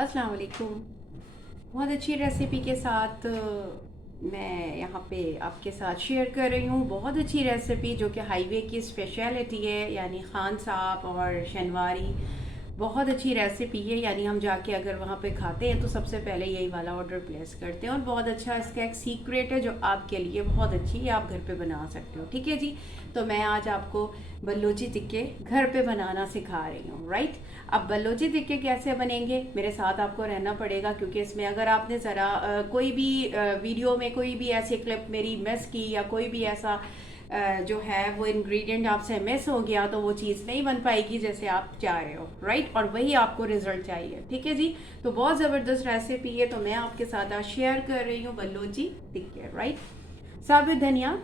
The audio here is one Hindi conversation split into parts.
अस्सलाम वालेकुम। बहुत अच्छी रेसिपी के साथ मैं यहाँ पे आपके साथ शेयर कर रही हूँ। बहुत अच्छी रेसिपी जो कि हाईवे की स्पेशलिटी है, यानी खान साहब और शनवारी। बहुत अच्छी रेसिपी है, यानी हम जाके अगर वहाँ पे खाते हैं तो सबसे पहले यही वाला ऑर्डर प्लेस करते हैं। और बहुत अच्छा इसका एक सीक्रेट है जो आपके लिए बहुत अच्छी है, आप घर पे बना सकते हो। ठीक है जी। तो मैं आज आपको बलोची टिक्के घर पे बनाना सिखा रही हूँ, राइट। अब बलोची टिक्के कैसे बनेंगे, मेरे साथ आपको रहना पड़ेगा, क्योंकि इसमें अगर आपने ज़रा कोई भी वीडियो में कोई भी ऐसी क्लिप मेरी मिस की या कोई भी ऐसा जो है वो इंग्रेडिएंट आपसे मिस हो गया तो वो चीज़ नहीं बन पाएगी जैसे आप चाह रहे हो, राइट। और वही आपको रिजल्ट चाहिए। ठीक है जी। तो बहुत ज़बरदस्त रेसिपी है, तो मैं आपके साथ आज शेयर कर रही हूँ बलोची टिक्के, राइट। साबुत धनिया,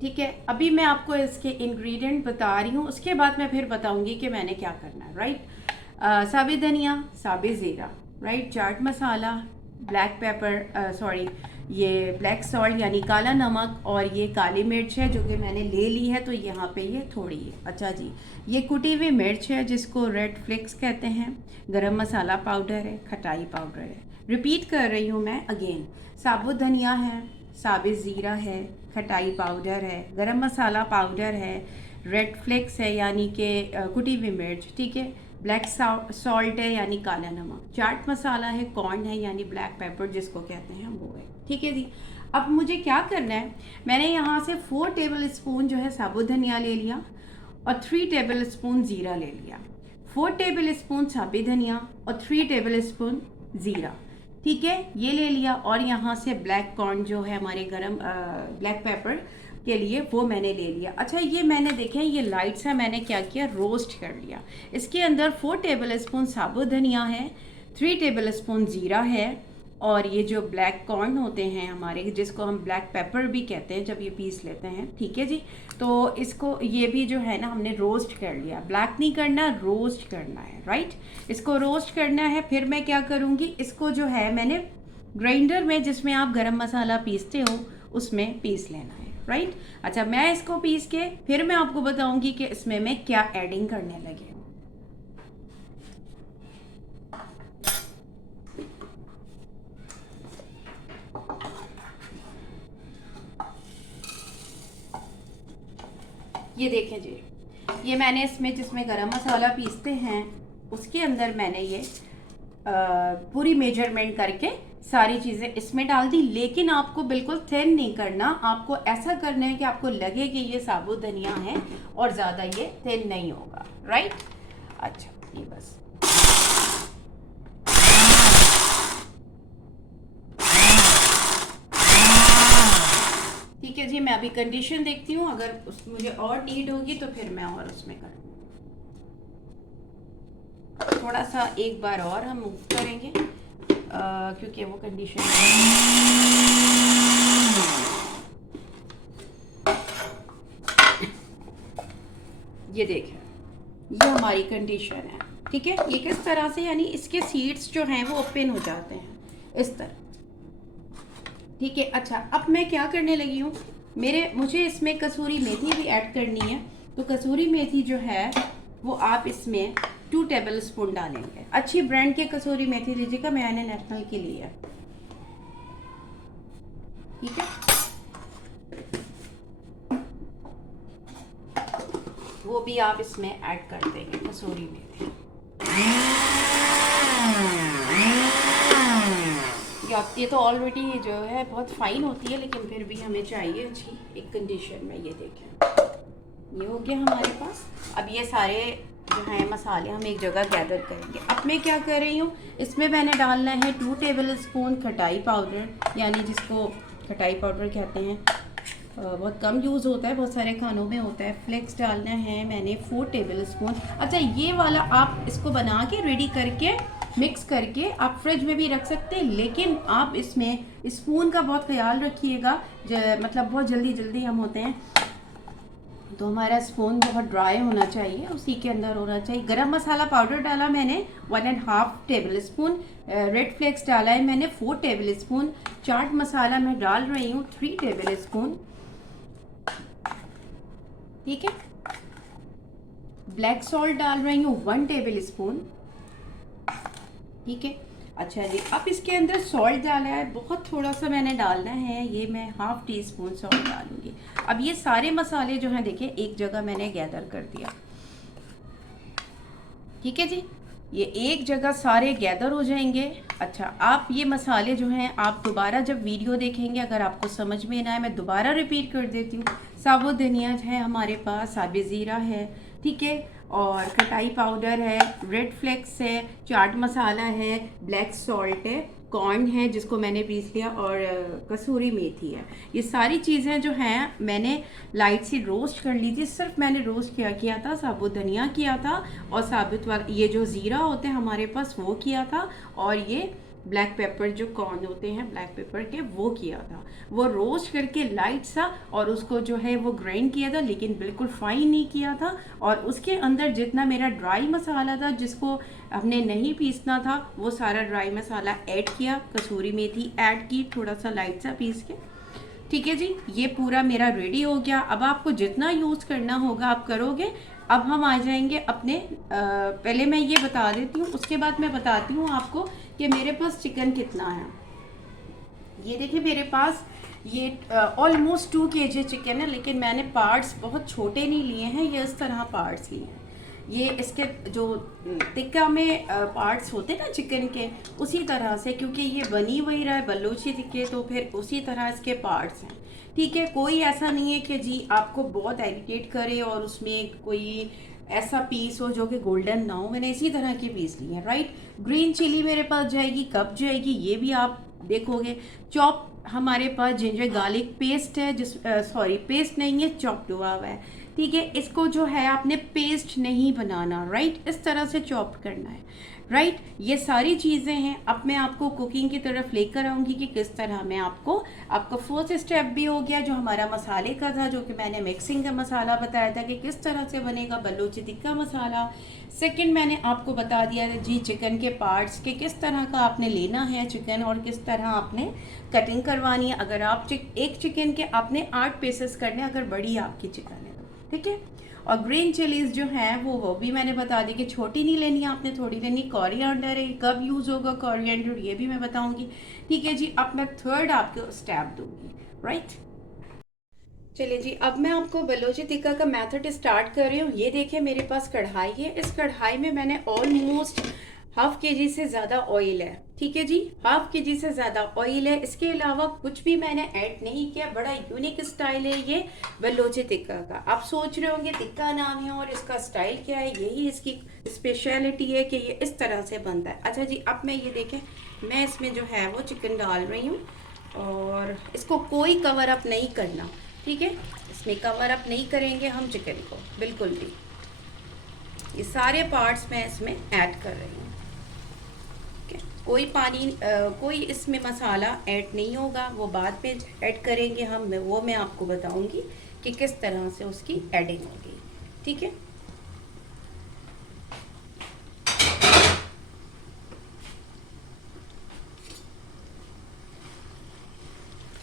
ठीक है। अभी मैं आपको इसके इंग्रेडिएंट बता रही हूँ, उसके बाद मैं फिर बताऊंगी कि मैंने क्या करना है, राइट। साबित धनिया, साबित ज़ीरा, right, chaat masala, black pepper, sorry, ये ब्लैक सॉल्ट यानी काला नमक, और ये काली मिर्च है जो कि मैंने ले ली है, तो यहाँ पे ये थोड़ी है। अच्छा जी, ये कुटी हुई मिर्च है जिसको रेड फ्लेक्स कहते हैं। गरम मसाला पाउडर है, खटाई पाउडर है। रिपीट कर रही हूँ मैं अगेन। साबुत धनिया है, साबित ज़ीरा है, खटाई पाउडर है, गरम मसाला पाउडर है, रेड फ्लेक्स है यानी कि कुटी हुई मिर्च, ठीक है। ब्लैक सॉल्ट है यानी काला नमक, चाट मसाला है, कॉर्न है यानी ब्लैक पेपर जिसको कहते हैं वो है। ठीक है जी। अब मुझे क्या करना है, मैंने यहाँ से 4 टेबल स्पून जो है साबुत धनिया ले लिया और 3 टेबल स्पून ज़ीरा ले लिया। 4 टेबल स्पून साबित धनिया और 3 टेबल स्पून ज़ीरा, ठीक है, ये ले लिया। और यहाँ से ब्लैक कॉर्न जो है हमारे गरम ब्लैक पेपर के लिए वो मैंने ले लिया। अच्छा, ये मैंने देखें ये लाइट सा मैंने क्या किया, रोस्ट कर लिया। इसके अंदर 4 टेबल स्पून साबुत धनिया है, 3 टेबल स्पून ज़ीरा है, और ये जो ब्लैक कॉर्न होते हैं हमारे, जिसको हम ब्लैक पेपर भी कहते हैं जब ये पीस लेते हैं, ठीक है जी। तो इसको ये भी जो है ना हमने रोस्ट कर लिया, ब्लैक नहीं करना, रोस्ट करना है, राइट। इसको रोस्ट करना है। फिर मैं क्या करूँगी, इसको जो है मैंने ग्राइंडर में, जिसमें आप गरम मसाला पीसते हो, उसमें पीस लेना है, राइट। अच्छा, मैं इसको पीस के फिर मैं आपको बताऊंगी कि इसमें मैं क्या एडिंग करने लगी हूँ। ये देखें जी, ये मैंने इसमें जिसमें गरम मसाला पीसते हैं उसके अंदर मैंने ये पूरी मेजरमेंट करके सारी चीज़ें इसमें डाल दी। लेकिन आपको बिल्कुल थिन नहीं करना, आपको ऐसा करना है कि आपको लगे कि ये साबुत धनिया है और ज़्यादा ये थिन नहीं होगा, राइट। अच्छा, ये बस ठीक है जी। मैं अभी कंडीशन देखती हूँ, अगर मुझे और नीड होगी तो फिर मैं और उसमें कर थोड़ा सा एक बार और हम मूव करेंगे, क्योंकि वो कंडीशन ये देखें, ये हमारी कंडीशन है, ठीक है। ये किस तरह से, यानी इसके सीड्स जो हैं वो ओपन हो जाते हैं इस तरह, ठीक है। अच्छा, अब मैं क्या करने लगी हूँ, मुझे इसमें कसूरी मेथी भी ऐड करनी है। तो कसूरी मेथी जो है वो आप इसमें 2 टेबल स्पून डालेंगे। अच्छी ब्रांड के कसूरी मेथी लीजिएगा, मैंने नेशनल की ली है, ठीक है। वो भी आप इसमें ऐड कर देंगे, कसूरी मेथी। ये तो ऑलरेडी जो है बहुत फाइन होती है, लेकिन फिर भी हमें चाहिए अच्छी एक कंडीशन में। ये देखें, ये हो गया हमारे पास। अब ये सारे जो हैं मसाले हम एक जगह गैदर करेंगे। अब मैं क्या कर रही हूँ, इसमें मैंने डालना है 2 टेबल स्पून खटाई पाउडर, यानी जिसको खटाई पाउडर कहते हैं। बहुत कम यूज़ होता है, बहुत सारे खानों में होता है। फ्लेक्स डालना है मैंने 4 टेबल स्पून। अच्छा, ये वाला आप इसको बना के रेडी करके मिक्स करके आप फ्रिज में भी रख सकते हैं, लेकिन आप इसमें स्पून का बहुत ख्याल रखिएगा। मतलब बहुत जल्दी जल्दी हम होते हैं, तो हमारा स्पून बहुत ड्राई होना चाहिए, उसी के अंदर होना चाहिए। गरम मसाला पाउडर डाला मैंने 1.5 टेबल स्पून, रेड फ्लेक्स डाला है मैंने 4 टेबल स्पून, चाट मसाला मैं डाल रही हूँ 3 टेबल स्पून, ठीक है। ब्लैक सॉल्ट डाल रही हूँ 1 टेबल स्पून, ठीक है। अच्छा जी, अब इसके अंदर सॉल्ट डाला है, बहुत थोड़ा सा मैंने डालना है, ये मैं हाफ टी स्पून सॉल्ट डालूंगी। अब ये सारे मसाले जो हैं देखिए एक जगह मैंने गैदर कर दिया। ठीक है जी, ये एक जगह सारे गैदर हो जाएंगे। अच्छा, आप ये मसाले जो हैं आप दोबारा जब वीडियो देखेंगे अगर आपको समझ में ना आए, मैं दोबारा रिपीट कर देती हूँ। साबुत धनिया है हमारे पास, साबित ज़ीरा है, ठीक है, और खटाई पाउडर है, रेड फ्लेक्स है, चाट मसाला है, ब्लैक सॉल्ट है, कॉर्न है जिसको मैंने पीस लिया, और कसूरी मेथी है। ये सारी चीज़ें जो हैं मैंने लाइट सी रोस्ट कर ली थी। सिर्फ मैंने रोस्ट किया था, साबुत धनिया किया था, और साबुत वाला ये जो ज़ीरा होते हैं हमारे पास वो किया था, और ये ब्लैक पेपर जो कॉर्न होते हैं ब्लैक पेपर के वो किया था। वो रोस्ट करके लाइट सा, और उसको जो है वो ग्राइंड किया था, लेकिन बिल्कुल फाइन नहीं किया था। और उसके अंदर जितना मेरा ड्राई मसाला था जिसको हमने नहीं पीसना था वो सारा ड्राई मसाला ऐड किया, कसूरी मेथी ऐड की थोड़ा सा लाइट सा पीस के। ठीक है जी, ये पूरा मेरा रेडी हो गया। अब आपको जितना यूज़ करना होगा आप करोगे। अब हम आ जाएंगे अपने पहले मैं ये बता देती हूँ, उसके बाद मैं बताती हूँ आपको कि मेरे पास चिकन कितना है। ये देखिए मेरे पास ये ऑलमोस्ट 2 kg चिकन है, लेकिन मैंने पार्ट्स बहुत छोटे नहीं लिए हैं, ये इस तरह पार्ट्स लिए हैं। ये इसके जो टिक्का में पार्ट्स होते हैं ना चिकन के, उसी तरह से, क्योंकि ये बनी वही रहा है बलूची टिक्के, तो फिर उसी तरह इसके पार्ट्स हैं। ठीक है, कोई ऐसा नहीं है कि जी आपको बहुत इरिटेट करे और उसमें कोई ऐसा पीस हो जो कि गोल्डन ना हो। मैंने इसी तरह के पीस लिए हैं, राइट। ग्रीन चिली मेरे पास जाएगी, कब जाएगी ये भी आप देखोगे। चॉप हमारे पास जिंजर गार्लिक पेस्ट है, जिस सॉरी पेस्ट नहीं है, चॉप हुआ हुआ है। ठीक है, इसको जो है आपने पेस्ट नहीं बनाना, राइट, इस तरह से चॉप करना है, राइट। ये सारी चीज़ें हैं। अब मैं आपको कुकिंग की तरफ लेकर आऊँगी कि किस तरह मैं आपका फर्स्ट स्टेप भी हो गया जो हमारा मसाले का था, जो कि मैंने मिक्सिंग का मसाला बताया था कि किस तरह से बनेगा बलूची टिक्का मसाला। सेकंड मैंने आपको बता दिया जी चिकन के पार्ट्स के किस तरह का आपने लेना है चिकन, और किस तरह आपने कटिंग करवानी है। अगर आप एक चिकन के आपने 8 पीसेस करने, अगर बड़ी आपकी चिकन है, ठीक है। और ग्रीन चिलीज जो हैं वो भी मैंने बता दी कि छोटी नहीं लेनी है, आपने थोड़ी लेनी। कोरिएंडर है, कब यूज़ होगा कोरिएंडर ये भी मैं बताऊंगी। ठीक है जी, अब मैं थर्ड आपको स्टेप दूंगी, राइट। चलिए जी, अब मैं आपको बलूची टिक्का का मेथड स्टार्ट कर रही हूँ। ये देखिए मेरे पास कढ़ाई है, इस कढ़ाई में मैंने ऑलमोस्ट ½ kg से ज़्यादा ऑयल है। ठीक है जी, ½ kg से ज़्यादा ऑयल है। इसके अलावा कुछ भी मैंने ऐड नहीं किया। बड़ा यूनिक स्टाइल है ये बलूची टिक्का का। आप सोच रहे होंगे टिक्का नाम है और इसका स्टाइल क्या है, यही इसकी स्पेशलिटी है कि ये इस तरह से बनता है। अच्छा जी, अब मैं ये देखें, मैं इसमें जो है वो चिकन डाल रही हूँ, और इसको कोई कवर अप नहीं करना, ठीक है। इसमें कवर अप नहीं करेंगे हम चिकन को बिल्कुल भी। ये सारे पार्ट्स मैं इसमें ऐड कर रही हूँ, कोई पानी कोई इसमें मसाला ऐड नहीं होगा, वो बाद में ऐड करेंगे हम, वो मैं आपको बताऊंगी कि किस तरह से उसकी एडिंग होगी, ठीक है।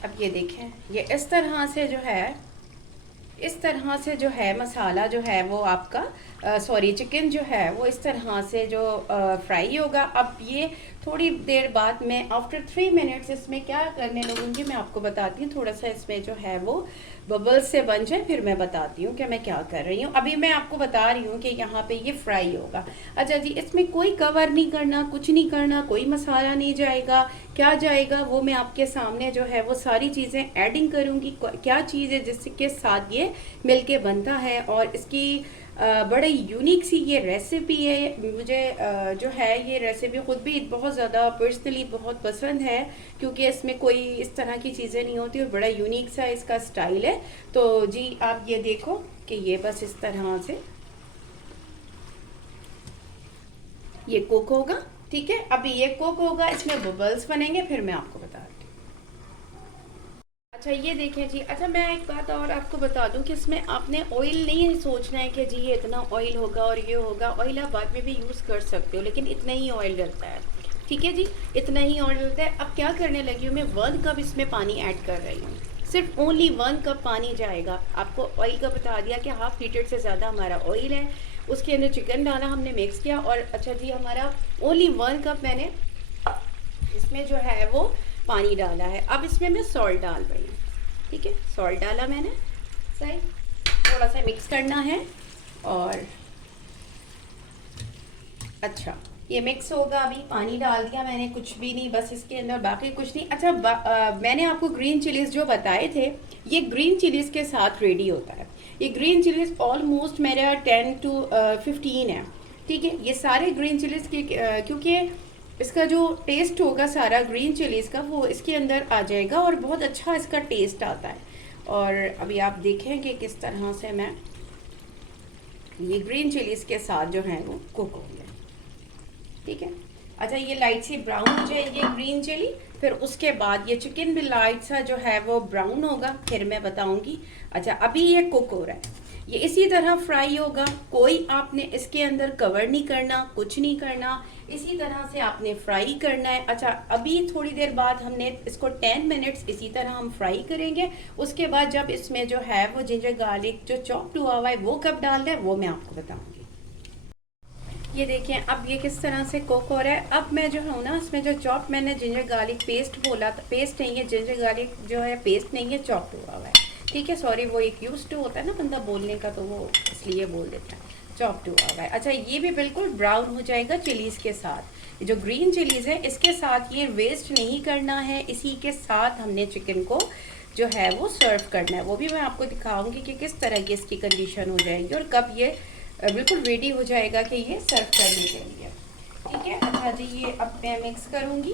अब ये देखें, ये इस तरह से जो है, इस तरह से जो है मसाला जो है वो आपका सॉरी चिकन जो है वो इस तरह से जो फ्राई होगा। अब ये थोड़ी देर बाद मैं आफ्टर 3 मिनट्स इसमें क्या करने लगूंगी मैं आपको बताती हूँ। थोड़ा सा इसमें जो है वो बबल्स से बन जाए फिर मैं बताती हूँ कि मैं क्या कर रही हूँ। अभी मैं आपको बता रही हूँ कि यहाँ पे ये फ्राई होगा। अच्छा जी, इसमें कोई कवर नहीं करना, कुछ नहीं करना, कोई मसाला नहीं जाएगा। क्या जाएगा वो मैं आपके सामने जो है वो सारी चीज़ें एडिंग करूँगी। क्या चीज़ है जिसके साथ ये मिलके बनता है, और इसकी बड़े यूनिक सी ये रेसिपी है। मुझे जो है ये रेसिपी ख़ुद भी बहुत ज़्यादा पर्सनली बहुत पसंद है, क्योंकि इसमें कोई इस तरह की चीज़ें नहीं होती और बड़ा यूनिक सा इसका स्टाइल है। तो जी आप ये देखो कि ये बस इस तरह से ये कुक होगा, ठीक है। अभी ये कुक होगा, इसमें बबल्स बनेंगे, फिर मैं आपको बताती हूँ। अच्छा ये देखें जी, अच्छा मैं एक बात और आपको बता दूं कि इसमें आपने ऑयल नहीं सोचना है कि जी ये इतना ऑयल होगा और ये होगा। ऑयल आप बाद में भी यूज़ कर सकते हो, लेकिन इतना ही ऑयल रहता है, ठीक है जी, इतना ही ऑयल रहता है। अब क्या करने लगी हूँ मैं, 1 कप इसमें पानी ऐड कर रही हूँ, सिर्फ ओनली 1 कप पानी जाएगा। आपको ऑयल का बता दिया कि ½ लीटर से ज़्यादा हमारा ऑयल है। उसके अंदर चिकन डाला हमने, मिक्स किया, और अच्छा जी हमारा ओनली 1 कप मैंने इसमें जो है वो पानी डाला है। अब इसमें मैं सॉल्ट डाल रही हूँ, ठीक है। सॉल्ट डाला मैंने, सही थोड़ा सा मिक्स करना है। और अच्छा ये मिक्स होगा, अभी पानी डाल दिया मैंने, कुछ भी नहीं, बस इसके अंदर बाकी कुछ नहीं। अच्छा मैंने आपको ग्रीन चिलीज़ जो बताए थे, ये ग्रीन चिलीज़ के साथ रेडी होता है। ये ग्रीन चिलीज़ ऑलमोस्ट मेरा 10 to 15 है, ठीक है। ये सारे ग्रीन चिलीज़ के क्योंकि इसका जो टेस्ट होगा सारा ग्रीन चिलीज़ का वो इसके अंदर आ जाएगा और बहुत अच्छा इसका टेस्ट आता है। और अभी आप देखेंगे किस तरह से मैं ये ग्रीन चिलीज़ के साथ जो है वो कुक होंगे, ठीक है। अच्छा ये लाइट सी ब्राउन हो जाएगी ग्रीन चिली, फिर उसके बाद ये चिकन भी लाइट सा जो है वो ब्राउन होगा, फिर मैं बताऊंगी। अच्छा अभी ये कुक हो रहा है, ये इसी तरह फ्राई होगा, कोई आपने इसके अंदर कवर नहीं करना, कुछ नहीं करना, इसी तरह से आपने फ्राई करना है। अच्छा अभी थोड़ी देर बाद हमने इसको 10 मिनट्स इसी तरह हम फ्राई करेंगे। उसके बाद जब इसमें जो है वो जिंजर गार्लिक जो चॉप्ड हुआ हुआ है वो कब डालना है वो मैं आपको बताऊंगी। ये देखिए अब ये किस तरह से कुक हो रहा है। अब मैं जो हूँ ना इसमें जो चॉप मैंने जिंजर गार्लिक पेस्ट बोला था, पेस्ट नहीं है जिंजर गार्लिक जो है, पेस्ट नहीं है, चॉप हुआ हुआ है, ठीक है। सॉरी वो एक यूज टू होता है ना बंदा बोलने का, तो वो इसलिए बोल देता है, चॉप्ड हुआ हुआ है। अच्छा ये भी बिल्कुल ब्राउन हो जाएगा चिलीज़ के साथ। जो ग्रीन चिलीज़ है इसके साथ ये वेस्ट नहीं करना है, इसी के साथ हमने चिकन को जो है वो सर्व करना है। वो भी मैं आपको दिखाऊंगी कि किस तरह की इसकी कंडीशन हो जाएगी और कब ये बिल्कुल रेडी हो जाएगा कि ये सर्व करने के लिए, ठीक है। अच्छा जी ये अब मैं मिक्स करूँगी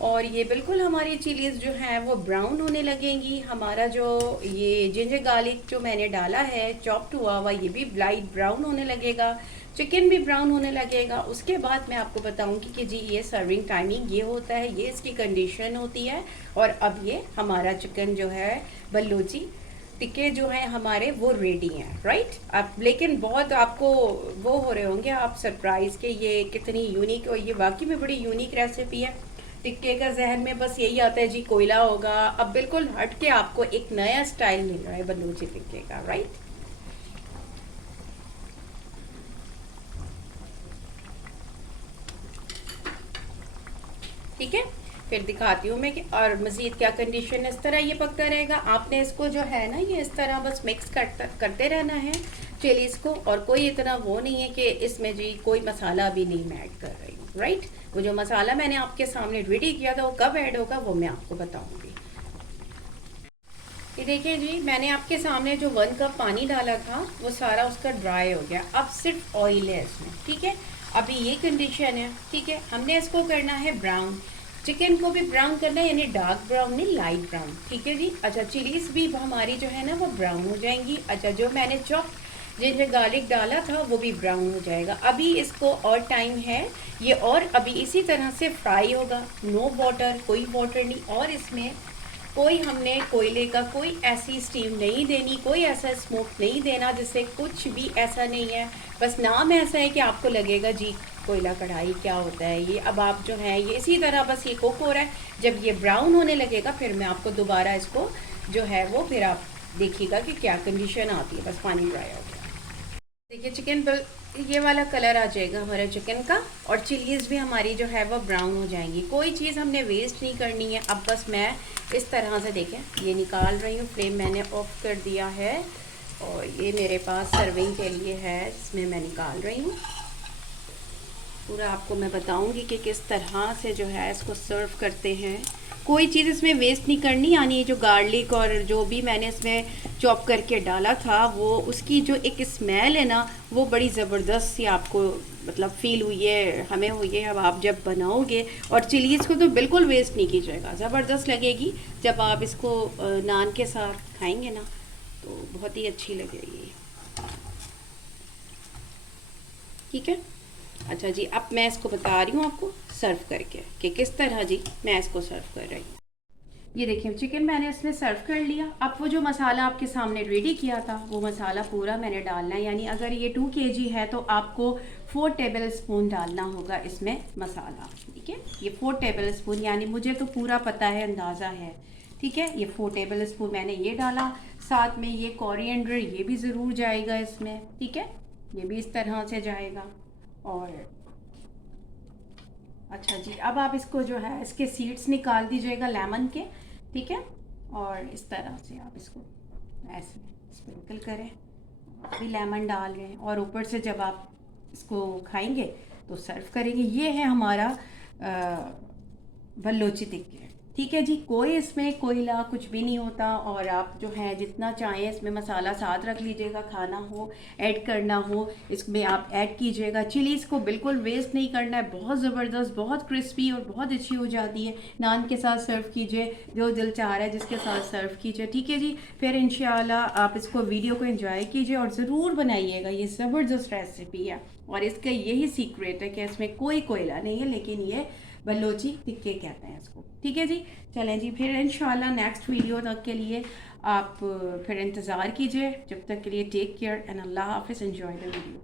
और ये बिल्कुल हमारी चिलीज़ जो है वो ब्राउन होने लगेंगी। हमारा जो ये जिंजर गार्लिक जो मैंने डाला है चॉप्ड हुआ हुआ ये भी लाइट ब्राउन होने लगेगा, चिकन भी ब्राउन होने लगेगा। उसके बाद मैं आपको बताऊंगी कि जी ये सर्विंग टाइमिंग ये होता है, ये इसकी कंडीशन होती है। और अब ये हमारा चिकन जो है बलूची टिक्के जो हैं हमारे वो रेडी हैं, राइट। अब लेकिन बहुत आपको वो हो रहे होंगे आप सरप्राइज के ये कितनी यूनिक, और ये वाकई में बड़ी यूनिक रेसिपी है। टिक्के का जहन में बस यही आता है जी कोयला होगा, अब बिल्कुल हट के आपको एक नया स्टाइल मिल रहा है बलूची टिक्के का, राइट। ठीक है फिर दिखाती हूँ मैं कि और मज़ीद क्या कंडीशन। इस तरह ये पकता रहेगा, आपने इसको जो है ना ये इस तरह बस मिक्स करते रहना है चिलीज़ को। और कोई इतना वो नहीं है कि इसमें जी कोई मसाला भी नहीं मैं ऐड कर रही हूँ, राइट। वो जो मसाला मैंने आपके सामने रेडी किया था वो कब ऐड होगा वो मैं आपको बताऊँगी। ये देखिए जी मैंने आपके सामने जो 1 कप पानी डाला था वो सारा उसका ड्राई हो गया, अब सिर्फ ऑयल है इसमें, ठीक है। अभी ये कंडीशन है, ठीक है। हमने इसको करना है ब्राउन, चिकन को भी ब्राउन करना है, यानी डार्क ब्राउन नहीं लाइट ब्राउन, ठीक है जी। अच्छा चिलीज़ भी हमारी जो है ना वो ब्राउन हो जाएंगी। अच्छा जो मैंने चॉप जिंजर गार्लिक डाला था वो भी ब्राउन हो जाएगा। अभी इसको और टाइम है ये, और अभी इसी तरह से फ्राई होगा, नो वाटर, कोई वाटर नहीं। और इसमें कोई हमने कोयले का कोई ऐसी स्टीम नहीं देनी, कोई ऐसा स्मोक नहीं देना जिससे कुछ भी ऐसा नहीं है। बस नाम ऐसा है कि आपको लगेगा जी कोयला कढ़ाई क्या होता है ये। अब आप जो है ये इसी तरह बस ये कुक हो रहा है, जब ये ब्राउन होने लगेगा फिर मैं आपको दोबारा इसको जो है वो फिर आप देखिएगा कि क्या कंडीशन आती है। बस पानी ड्राई हो गया, देखिए चिकन बिल ये वाला कलर आ जाएगा हमारे चिकन का, और चिलीज़ भी हमारी जो है वो ब्राउन हो जाएंगी। कोई चीज़ हमने वेस्ट नहीं करनी है। अब बस मैं इस तरह से देखें ये निकाल रही हूँ, फ्लेम मैंने ऑफ कर दिया है और ये मेरे पास सर्विंग के लिए है, इसमें मैं निकाल रही हूँ। पूरा आपको मैं बताऊंगी कि किस तरह से जो है इसको सर्व करते हैं। कोई चीज़ इसमें वेस्ट नहीं करनी, यानी जो गार्लिक और जो भी मैंने इसमें चॉप करके डाला था वो उसकी जो एक स्मेल है ना वो बड़ी ज़बरदस्त सी आपको मतलब फ़ील हुई है, हमें हुई है। अब आप जब बनाओगे और चिलीज़ को तो बिल्कुल वेस्ट नहीं कीजिएगा, ज़बरदस्त लगेगी जब आप इसको नान के साथ खाएंगे ना तो बहुत ही अच्छी लगेगी, ठीक है। अच्छा जी अब मैं इसको बता रही हूँ आपको सर्व करके कि किस तरह जी मैं इसको सर्व कर रही हूँ। ये देखिए चिकन मैंने इसमें सर्व कर लिया। अब वो जो मसाला आपके सामने रेडी किया था वो मसाला पूरा मैंने डालना है, यानी अगर ये 2 kg है तो आपको 4 टेबल स्पून डालना होगा इसमें मसाला, ठीक है। ये 4 टेबल स्पून, यानी मुझे तो पूरा पता है, अंदाज़ा है, ठीक है। ये 4 टेबल स्पून मैंने ये डाला, साथ में ये कोरिएंडर ये भी ज़रूर जाएगा इसमें, ठीक है। ये भी इस तरह से जाएगा। और अच्छा जी, अब आप इसको जो है इसके सीड्स निकाल दीजिएगा लेमन के, ठीक है। और इस तरह से आप इसको ऐसे स्प्रिंकल करें, अभी लेमन डाल रहे हैं, और ऊपर से जब आप इसको खाएंगे तो सर्व करेंगे। ये है हमारा बलोची टिक्की, ठीक है जी। कोई इसमें कोयला कुछ भी नहीं होता, और आप जो है जितना चाहें इसमें मसाला साथ रख लीजिएगा, खाना हो ऐड करना हो इसमें आप ऐड कीजिएगा। चिलीज़ को बिल्कुल वेस्ट नहीं करना है, बहुत ज़बरदस्त, बहुत क्रिस्पी और बहुत अच्छी हो जाती है। नान के साथ सर्व कीजिए, जो दिल चाह रहा है जिसके साथ सर्व कीजिए, ठीक है जी। फिर इंशाल्लाह आप इसको वीडियो को एंजॉय कीजिए और ज़रूर बनाइएगा, ये ज़बरदस्त रेसिपी है। और इसका यही सीक्रेट है कि इसमें कोई कोयला नहीं है, लेकिन ये बलोची टिक्के कहते हैं इसको, ठीक है जी। चलें जी, फिर इंशाल्लाह नेक्स्ट वीडियो तक के लिए आप फिर इंतज़ार कीजिए। जब तक के लिए टेक केयर एंड अल्लाह हाफिज़, एंजॉय द वीडियो।